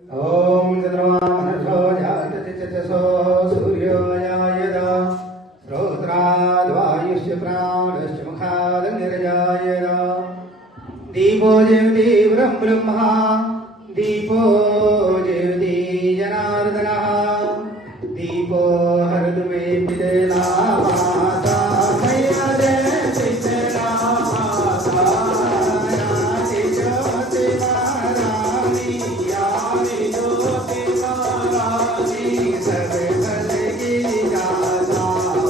ओम चंद्रमानसो जाततिचसो सूर्योयायदा श्रोत्राद्वायुष्य प्राणश्च मुखादनिर्जायदा दीपो ज्योति ब्रह्मा दीपो ज्योति जनार्दनः दीपो हरतु मे पितेना माता मया चित्रा माता याति ज्योति महारानी याति ज्योति महारानी सर्वफल की दाता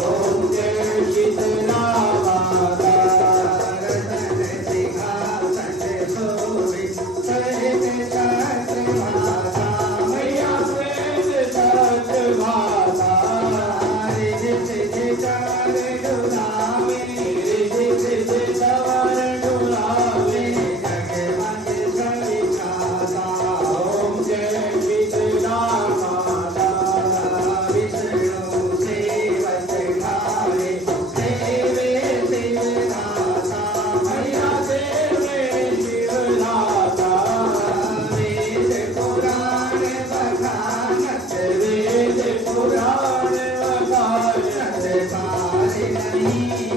ओम जय शीतला माता रतन सिंहासन सोई सहित छत्र माता मैया श्वेत छत्र माता रिझ चार डुलावे रिझ चार डुलावे जगमग सभी छाता ओम जय शीतला माता विष्णु सेवक भावे सेवे शिवनाथा मैया सेवे शिवनाथा वेद पुराण बखानत वेद पुराण बखानत पार नहीं